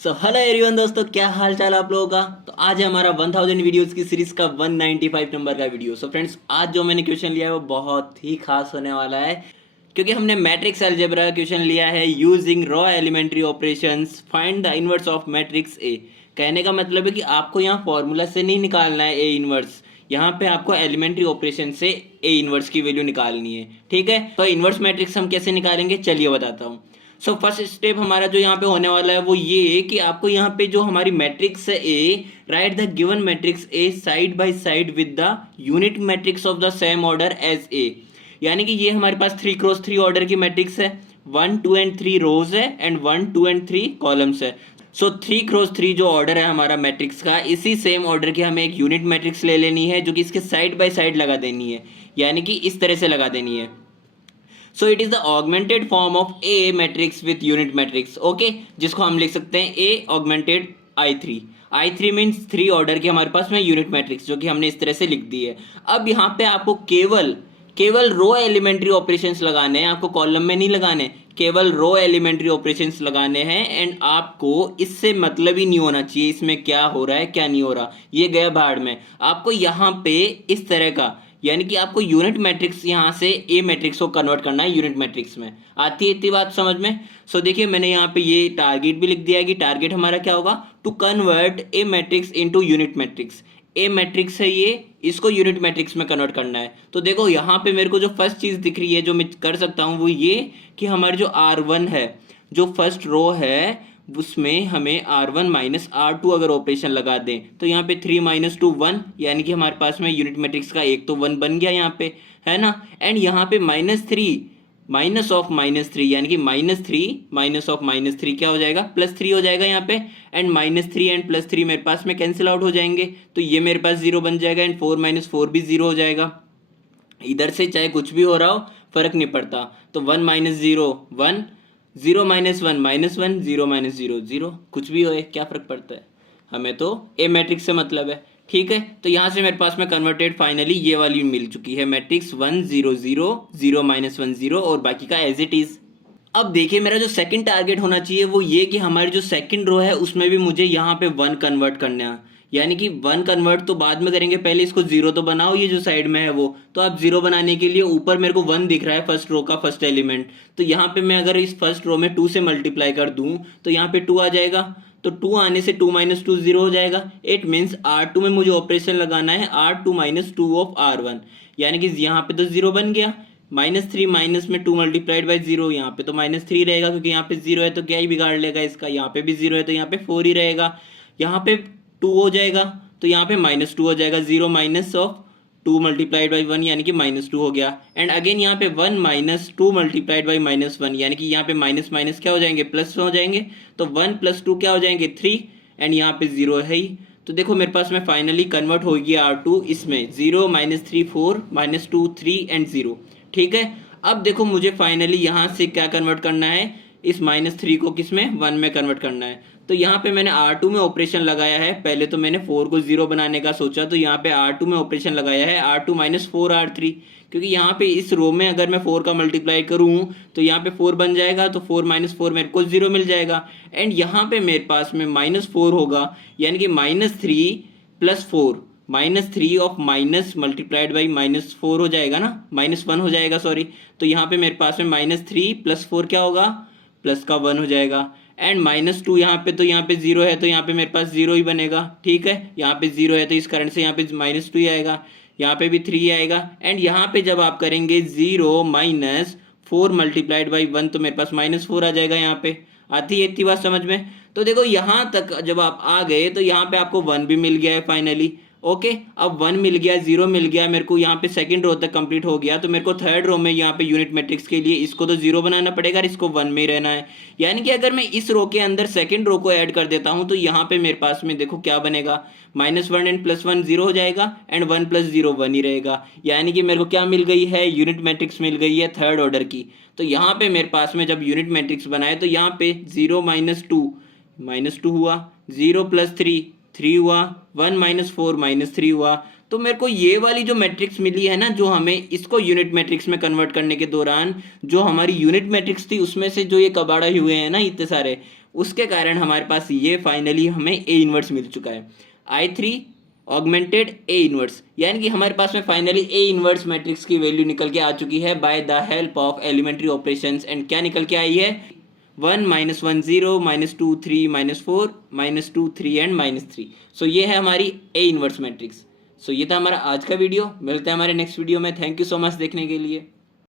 Hello everyone दोस्तों, क्या हाल चाल आप लोगों का। तो आज है हमारा 1000 वीडियोस की सीरीज का 195 नंबर का वीडियो। फ्रेंड्स, आज जो मैंने क्वेश्चन लिया है वो बहुत ही खास होने वाला है, क्योंकि हमने मैट्रिक्स अलजेब्रा का क्वेश्चन लिया है using row elementary operations find the inverse of matrix A. कहने का मतलब है कि आपको यहाँ फॉर्मूला से नहीं निकालना है ए इनवर्स, यहाँ पे आपको एलिमेंट्री ऑपरेशन से ए इनवर्स की वैल्यू निकालनी है। ठीक है, तो इनवर्स मैट्रिक्स हम कैसे निकालेंगे चलिए बताता हूँ। फर्स्ट स्टेप हमारा जो यहाँ पे होने वाला है वो ये है कि आपको यहाँ पे जो हमारी मैट्रिक्स है A, write the given matrix A side by side with the unit matrix of the same order as A. यानी कि ये हमारे पास 3x3 ऑर्डर की मैट्रिक्स है, 1 2 एंड 3 रोज है एंड 1 2 एंड 3 कॉलम्स है। 3x3 जो ऑर्डर है हमारा मैट्रिक्स का, इसी सेम ऑर्डर की हमें एक यूनिट मैट्रिक्स ले लेनी है जो कि इसके साइड बाय साइड लगा देनी है, यानी कि इस तरह से लगा देनी है। So it is the augmented form of A matrix with unit matrix. Okay, जिसको हम लिख सकते हैं ए ऑगमेंटेड I3 मीन्स 3 ऑर्डर की हमारे पास में यूनिट मैट्रिक्स, जो कि हमने इस तरह से लिख दी है। अब यहाँ पे आपको केवल रो एलिमेंट्री ऑपरेशंस लगाने हैं, आपको कॉलम में नहीं लगाने, केवल रो एलिमेंट्री ऑपरेशंस लगाने हैं। एंड आपको इससे मतलब ही नहीं होना चाहिए इसमें क्या हो रहा है क्या नहीं हो रहा, ये गया भाड़ में। आपको यहाँ पे इस तरह का, यानी कि आपको यूनिट मैट्रिक्स यहाँ से ए मैट्रिक्स को कन्वर्ट करना है यूनिट मैट्रिक्स में। आती है इतनी बात समझ में। देखिए मैंने यहाँ पे ये टारगेट भी लिख दिया है कि टारगेट हमारा क्या होगा, to convert A matrix into unit matrix. A matrix है ये, इसको यूनिट मैट्रिक्स में कन्वर्ट करना है। तो देखो यहाँ पे मेरे को जो फर्स्ट चीज़ दिख रही है जो मैं कर सकता हूँ वो ये कि हमारी जो R1 है, जो फर्स्ट रो है, उसमें हमें R1 माइनस R2 अगर ऑपरेशन लगा दें तो यहाँ पे 3 माइनस 2 1, यानी कि हमारे पास में यूनिट मैट्रिक्स का एक तो 1 बन गया यहाँ पे, है ना। एंड यहाँ पे -3 माइनस ऑफ -3, यानी कि -3 माइनस ऑफ -3 क्या हो जाएगा, +3 हो जाएगा यहाँ पे। एंड -3 एंड +3 मेरे पास में कैंसिल आउट हो जाएंगे, तो ये मेरे पास 0 बन जाएगा एंड 4 माइनस 4 भी 0 हो जाएगा। इधर से चाहे कुछ भी हो रहा हो फर्क नहीं पड़ता। तो 1 माइनस 0 1, 0 माइनस 1 -1, 0 माइनस 0 0, कुछ भी हो क्या फ़र्क पड़ता है, हमें तो ए मैट्रिक्स से मतलब है। ठीक है, तो यहाँ से मेरे पास में कन्वर्टेड फाइनली ये वाली मिल चुकी है मैट्रिक्स 1 0 0 0 माइनस 1 0 और बाकी का एज इट इज़। अब देखिए मेरा जो सेकंड टारगेट होना चाहिए वो ये कि हमारी जो सेकंड रो है उसमें भी मुझे यहाँ पे 1 कन्वर्ट करना है। यानी कि 1 कन्वर्ट तो बाद में करेंगे, पहले इसको 0 तो बनाओ, ये जो साइड में है वो। तो आप 0 बनाने के लिए ऊपर मेरे को 1 दिख रहा है फर्स्ट रो का फर्स्ट एलिमेंट, तो यहाँ पे मैं अगर इस फर्स्ट रो में 2 से मल्टीप्लाई कर दूँ तो यहाँ पे 2 आ जाएगा। तो 2 आने से 2 माइनस 2 0 हो जाएगा। इट मीन्स R2 में मुझे ऑपरेशन लगाना है R2 माइनस 2 ऑफ R1, यानी कि यहाँ पे तो 0 बन गया। -3 माइनस में 2 मल्टीप्लाइड बाई 0, यहाँ पे तो -3 रहेगा क्योंकि यहाँ पे 0 है तो क्या ही बिगाड़ लेगा इसका, यहाँ पे भी 0 है तो यहाँ पे 4 ही रहेगा। यहाँ पे 2 हो जाएगा तो यहाँ पे -2 हो जाएगा, 0 माइनस ऑफ 2 मल्टीप्लाइड बाई 1, यानी कि -2 हो गया। एंड अगेन यहाँ पे 1 माइनस 2 मल्टीप्लाइड बाई -1, यानी कि यहाँ पे माइनस माइनस क्या हो जाएंगे, प्लस हो जाएंगे। तो 1 + 2 क्या हो जाएंगे 3, एंड यहाँ पे 0 है ही। तो देखो मेरे पास में फाइनली कन्वर्ट हो गया R2 इसमें, 0 -3 4 -2 3 एंड 0। ठीक है, अब देखो मुझे फाइनली यहाँ से क्या कन्वर्ट करना है, इस -3 को किस में, 1 में कन्वर्ट करना है। तो यहाँ पे मैंने R2 में ऑपरेशन लगाया है, पहले तो मैंने 4 को 0 बनाने का सोचा, तो यहाँ पे R2 में ऑपरेशन लगाया है R2 माइनस 4 R3, क्योंकि यहाँ पे इस रो में अगर मैं 4 का मल्टीप्लाई करूँ तो यहाँ पे 4 बन जाएगा, तो 4 माइनस 4 मेरे को 0 मिल जाएगा। एंड यहाँ पे मेरे पास में -4 होगा, यानी कि -3 + 4, -3 ऑफ माइनस मल्टीप्लाइड बाई -4 हो जाएगा ना, -1 हो जाएगा सॉरी। तो यहाँ पे मेरे पास में -3 + 4 क्या होगा, प्लस का 1 हो जाएगा। एंड -2 यहाँ पे, तो यहाँ पे 0 है तो यहाँ पे मेरे पास 0 ही बनेगा। ठीक है, यहाँ पे 0 है तो इस कारण से यहाँ पे -2 ही आएगा, यहाँ पे भी 3 आएगा। एंड यहाँ पे जब आप करेंगे 0 माइनस 4 मल्टीप्लाइड बाई 1 तो मेरे पास -4 आ जाएगा। यहाँ पे आती है इतनी बात समझ में। तो देखो यहाँ तक जब आप आ गए तो यहाँ पे आपको 1 भी मिल गया है फाइनली। ओके, अब 1 मिल गया, 0 मिल गया मेरे को, यहाँ पे सेकंड रो तक कंप्लीट हो गया। तो मेरे को थर्ड रो में यहाँ पे यूनिट मैट्रिक्स के लिए इसको तो 0 बनाना पड़ेगा, इसको 1 में ही रहना है। यानी कि अगर मैं इस रो के अंदर सेकंड रो को ऐड कर देता हूँ तो यहाँ पे मेरे पास में देखो क्या बनेगा, -1 एंड +1 0 हो जाएगा, एंड 1 + 0 1 ही रहेगा। यानी कि मेरे को क्या मिल गई है, यूनिट मैट्रिक्स मिल गई है थर्ड ऑर्डर की। तो यहाँ पे मेरे पास में जब यूनिट मैट्रिक्स बनाए तो यहाँ पे 0 - 2 -2 हुआ, 0 + 3 3 हुआ, 1 - 4 -3 हुआ। तो मेरे को ये वाली जो मैट्रिक्स मिली है ना, जो हमें इसको यूनिट मैट्रिक्स में कन्वर्ट करने के दौरान जो हमारी यूनिट मैट्रिक्स थी उसमें से जो ये कबाड़ा हुए हैं ना इतने सारे, उसके कारण हमारे पास ये फाइनली हमें ए इन्वर्स मिल चुका है। I3 ऑगमेंटेड ए इन्वर्स, यानी कि हमारे पास में फाइनली ए इन्वर्स मैट्रिक्स की वैल्यू निकल के आ चुकी है by the help of elementary operations. And क्या निकल के आई है? 1 -1 0 -2 3 -4 -2 3 एंड -3। सो ये है हमारी ए इन्वर्स मैट्रिक्स। सो ये था हमारा आज का वीडियो। मिलते हैं हमारे नेक्स्ट वीडियो में। थैंक यू सो मच देखने के लिए।